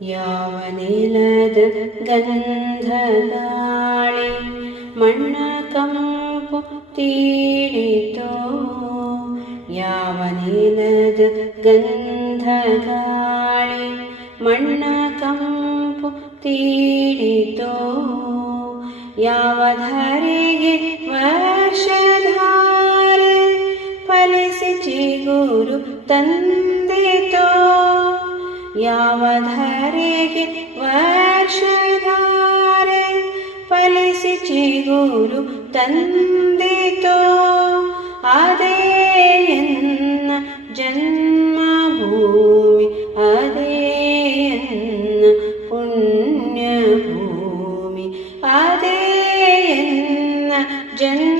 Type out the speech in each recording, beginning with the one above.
ಯಾವನೆಲದ ಗಂಧದಾಳಿ ಮಣ್ಣ ಕಂಪು ತೀಡಿತೋ ಯಾವನಿಲದ ಗಂಧಗಾಳಿ ಮಣ್ಣ ಕಂಪು ತೀಡಿತೋ ಯಾವ ಧಾರೆಗೆ ವರ್ಷಧಾರೆ ಫಲಿಸಿ ಚಿಗುರು ತಂದಿತೋ ಯಾವ ಧಾರೆಗೆ ವರ್ಷಧಾರೆ ಫಲಿಸಿ ಚಿಗುರು ತಂದಿತೋ ಅದೇ ಎನ್ನ ಜನ್ಮಭೂಮಿ ಅದೇ ಎನ್ನ ಪುಣ್ಯಭೂಮಿ ಅದೇ ಎನ್ನ ಜನ್ಮಭೂಮಿ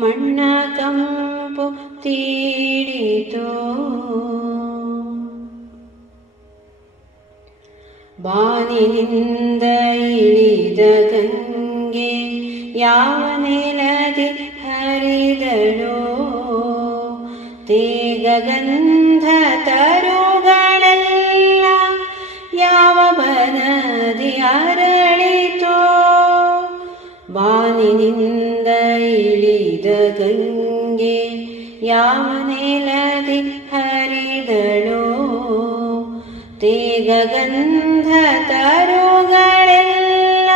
ಮಣ್ಣ ಕಂಪು ತೀಡಿತೋ ಬಾನಿನಿಂದ ಇಳಿದ ಗಂಗೆ ಯಾವ ನೆಲದಿ ಹರಿದಳೋ ತೇಗ ಗಂಧ ತರುಗಳೆಲ್ಲ ಯಾವ ಬನದಿ ಅರಳಿತೋ ಬಾನಿನಿಂದ ಇಳಿದ ಗಂಗೆ ಯಾವ ನೆಲದಿ ಹರಿದಳೋ ತೇಗ ಗಂಧ ತರುಗಳೆಲ್ಲ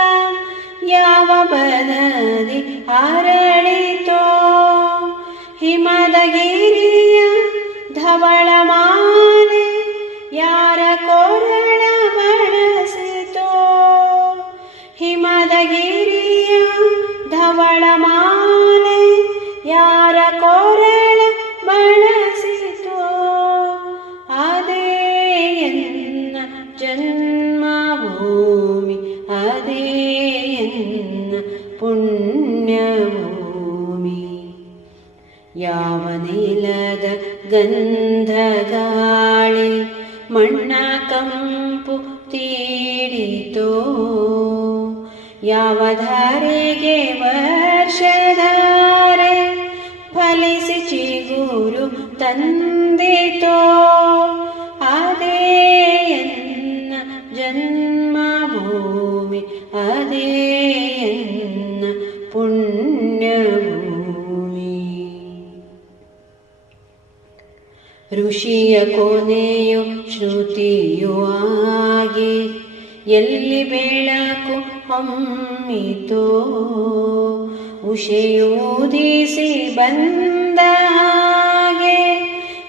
ಯಾವ ಬನದಿ ಅರಳಿತೋ ಹಿಮದಗಿರಿಯ ಪುಣ್ಯಭೂಮಿ ಯಾವ ನೆಲದ ಗಂಧಗಾಳಿ ಮಣ್ಣ ಕಂಪು ತೀಡಿತೋ ಯಾವ ಧಾರೆಗೆ ವರ್ಷಧಾರೆ ಫಲಿಸಿ ಚಿಗುರು ತಂದಿತೋ ಋಷಿಯ ಕೊನೆಯು ಶ್ರುತಿಯು ಆಗಿ, ಎಲ್ಲಿ ಬೆಳಕು ಹಮ್ಮಿತೋ? ಉಷೆಯೂದಿಸಿ ಬಂದ ಹಾಗೆ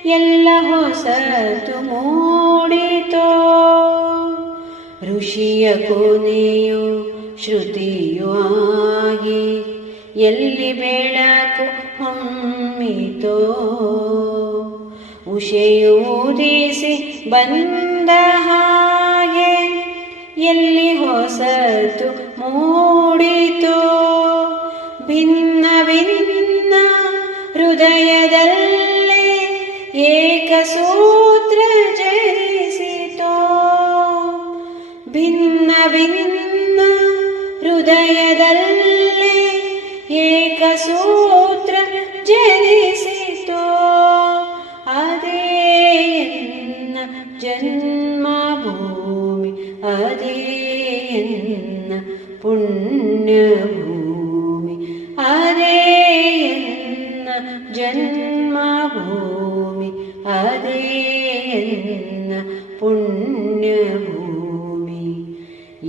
ಎಲ್ಲ ಹೊಸತು ಮೂಡಿತೋ? ಋಷಿಯ ಕೊನೆಯು ಶ್ರುತಿಯು ಆಗಿ, ಎಲ್ಲಿ ಬೆಳಕು ಹಮ್ಮಿತೋ? ಉಷೆಯೂದಿಸಿ ಬಂದ ಹಾಗೆ ಎಲ್ಲಿ ಹೊಸತು ಮೂಡಿತೋ. ಭಿನ್ನ ಭಿನ್ನ ಹೃದಯದಲ್ಲೇ ಏಕಸೂತ್ರ ಜಯಿಸಿತೋ ಭಿನ್ನ ಭಿನ್ನ ಹೃದಯದಲ್ಲೇ ಏಕಸೂತ್ರ ಪುಣ್ಯಭೂಮಿ ಅದೇ ಎನ್ನ ಜನ್ಮಭೂಮಿ ಅದೇ ಎನ್ನ ಪುಣ್ಯಭೂಮಿ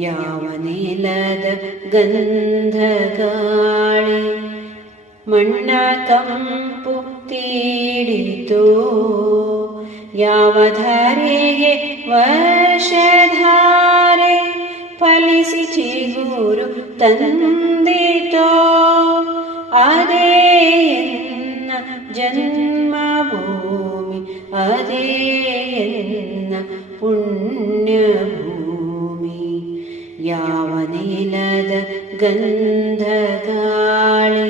ಯಾವ ನೆಲದ ಗಂಧಗಾಳಿ ಮಣ್ಣ ಕಂಪು ತೀಡಿತೋ ಯಾವ ಧಾರೆಗೆ ವರ್ಷಧಾರೆ ಫಲಿಸಿ ಚಿಗುರು ತಂದಿತೋ ಅದೇ ಎನ್ನ ಜನ್ಮಭೂಮಿ ಅದೇ ಎನ್ನ ಪುಣ್ಯಭೂಮಿ ಯಾವ ನೆಲದ ಗಂಧಗಾಳಿ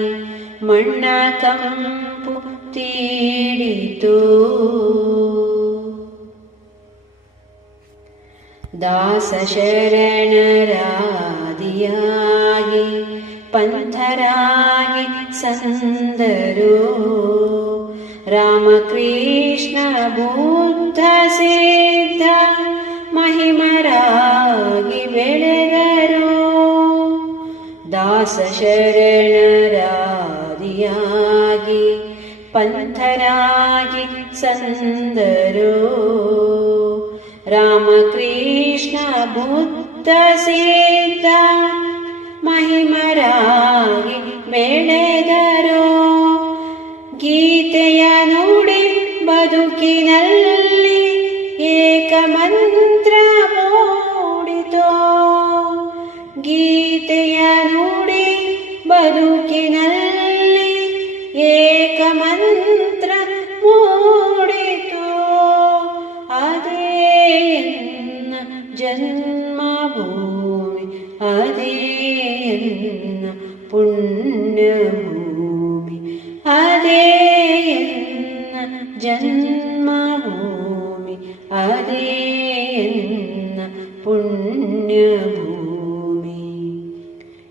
ಮಣ್ಣ ಕಂಪು ತೀಡಿತೋ दासशरणरादियागि पन्थरागि सन्दरो। रामकुद्ध सेध महिमरा बेदरो दासरणे पन्थरा स ಸಂದರು ರಾಮಕೃಷ್ಣ ಬುದ್ಧ ಸಿದ್ಧ ಮಹಿಮರಾಗಿ ಬೆಳೆದರು ಗೀತೆಯ ನುಡಿ ಬದುಕಿನಲ್ಲಿ ಏಕಮಂತ್ರ ಮೂಡಿತೋ ಗೀತೆಯ ನುಡಿ ಬದುಕಿನಲ್ಲಿ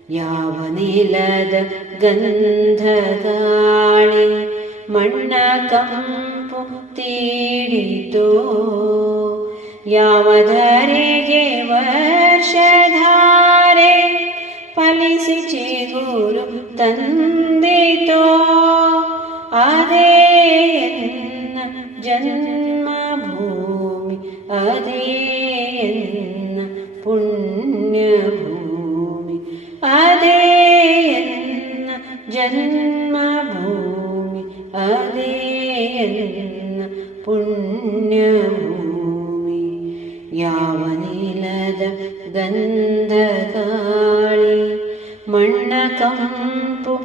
ಯಾವ ನೆಲದ ಗಂಧ ಗಾಳಿ ಮಣ್ಣ ಕಂಪು ತೀಡಿತೋ ಯಾವ ಧರೆಗೆ ವರ್ಷಧಾರೆ ಫಲಿಸಿ ಚಿಗುರು ತಂದಿತೋ ಅದೇ ಎನ್ನ ಜನ್ಮಭೂಮಿ ಅದೇ ಎನ್ನ ಪುಣ್ಯಭೂಮಿ गन्धकाळि मण्डकं तु